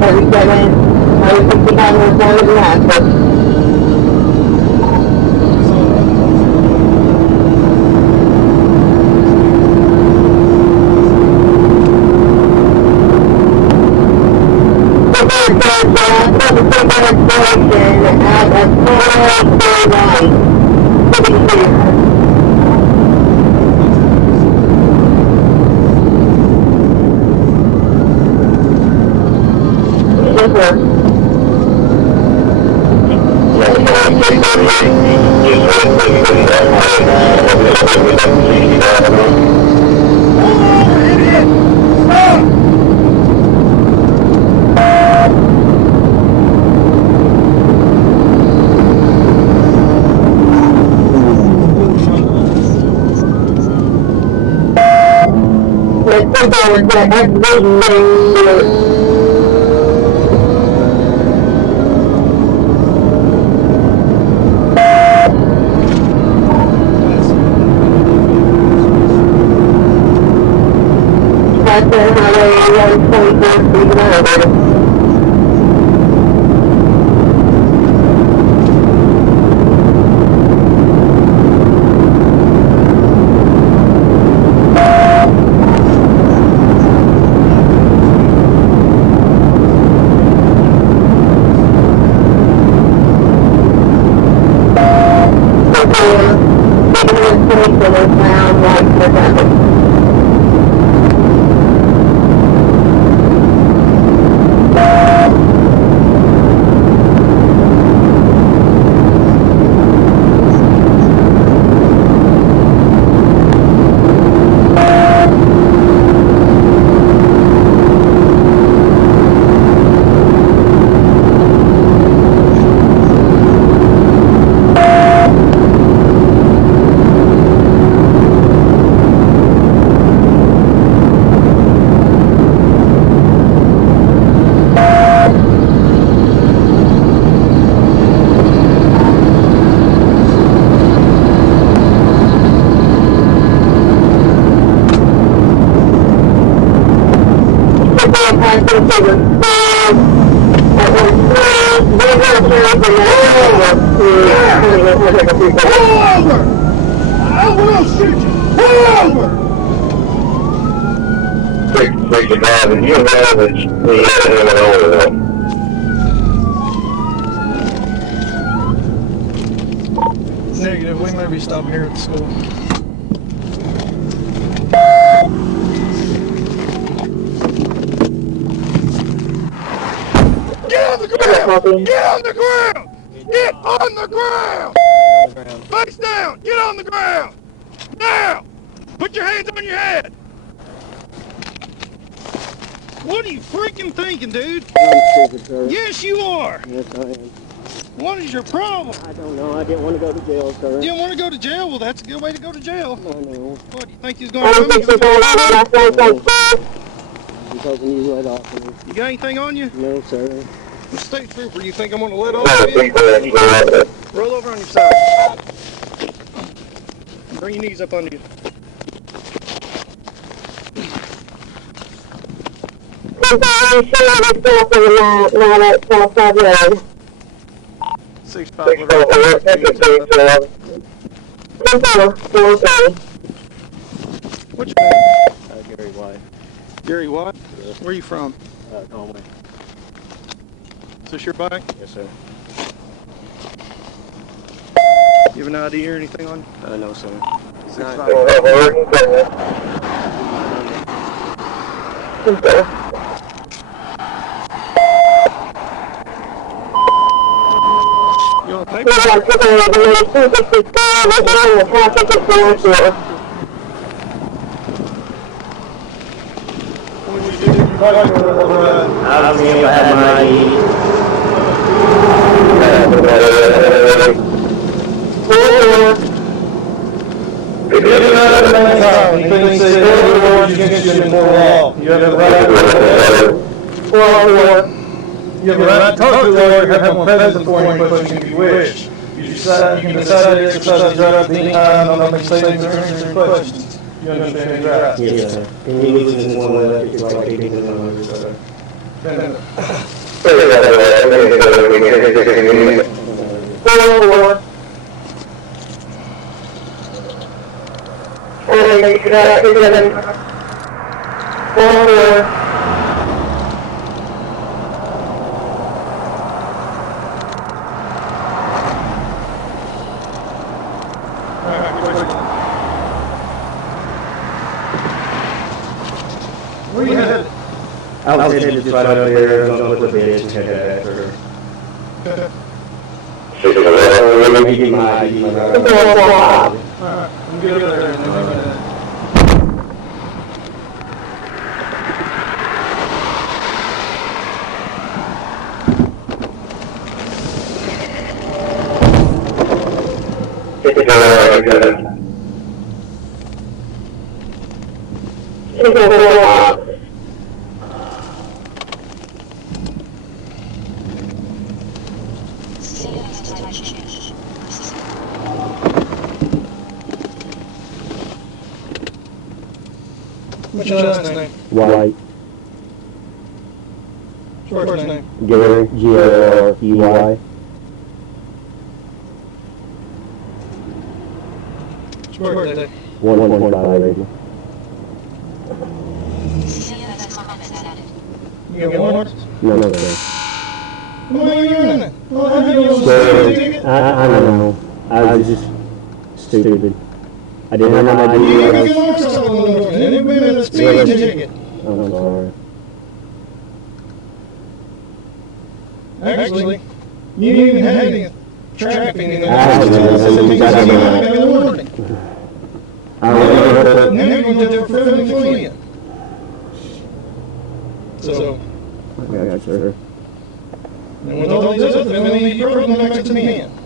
37, 65 North Road, Damascus. Negative, we may be stopping here at the school. Get on the ground! Get on the ground! Get on the ground! Face down! Get on the ground! Now! Put your hands on your head! What are you freaking thinking, dude? I'm stupid, sir. Yes, you are! Yes, I am. What is your problem? I don't know. I didn't want to go to jail, sir. You don't want to go to jail? Well, that's a good way to go to jail. I know. What, do you think he's going to do? Because you let off of me. You got anything on you? No, sir. State trooper, you think I'm going to let off of you? Roll over on your side. Bring your knees up under you. Six five. What's your name? Garey White. Garey White? Yes. Where are you from? Conway. Is this your bike? Yes, sir. You have an ID or anything on you? No, sir. 6'5". You want a paper? I'll see if I have my ID. You have the right to talk to the lawyer, have one present for any questions if you wish. You can decide to exercise the right at any time, not make statements or answer questions. You understand these rights? Yes, sir. Can you listen to this one letter? It's like 18 minutes, sir. Where you headed? I was headed just right up there, gonna look at the bitch and head back for her. Let me get my ID. Alright, I'm good over there. What's your last name? White. What's your first name? Garey, G-A-R-E-Y. What's your birthday? 1.580. You got one horse? No. What are you doing? Well, how do you So, I don't know. I was just stupid. I didn't have my ID. You didn't get motorcycle on the road. It ain't been a speeding ticket. I'm sorry. Actually, you didn't even have any traffic in the I warning. Now you're going to do a friendly fleeing. So, Okay, sir. and with all these other things, you probably next to me in.